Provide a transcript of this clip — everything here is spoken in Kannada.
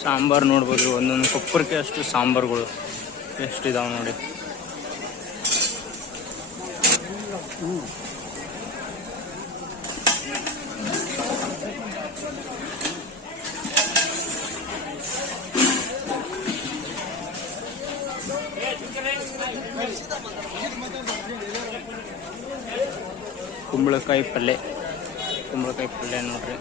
ಸಾಂಬಾರ್ ನೋಡ್ಬೋದು ಒಂದೊಂದು ಕೊಪ್ಪರಕ್ಕೆ ಅಷ್ಟು ಸಾಂಬಾರ್ಗಳು ಎಷ್ಟಿದಾವೆ ನೋಡಿ. ಕುಂಬಳಕಾಯಿ ಪಲ್ಯ ಕುಂಬಳಕಾಯಿ ಪಲ್ಯ ನೋಡ್ರಿ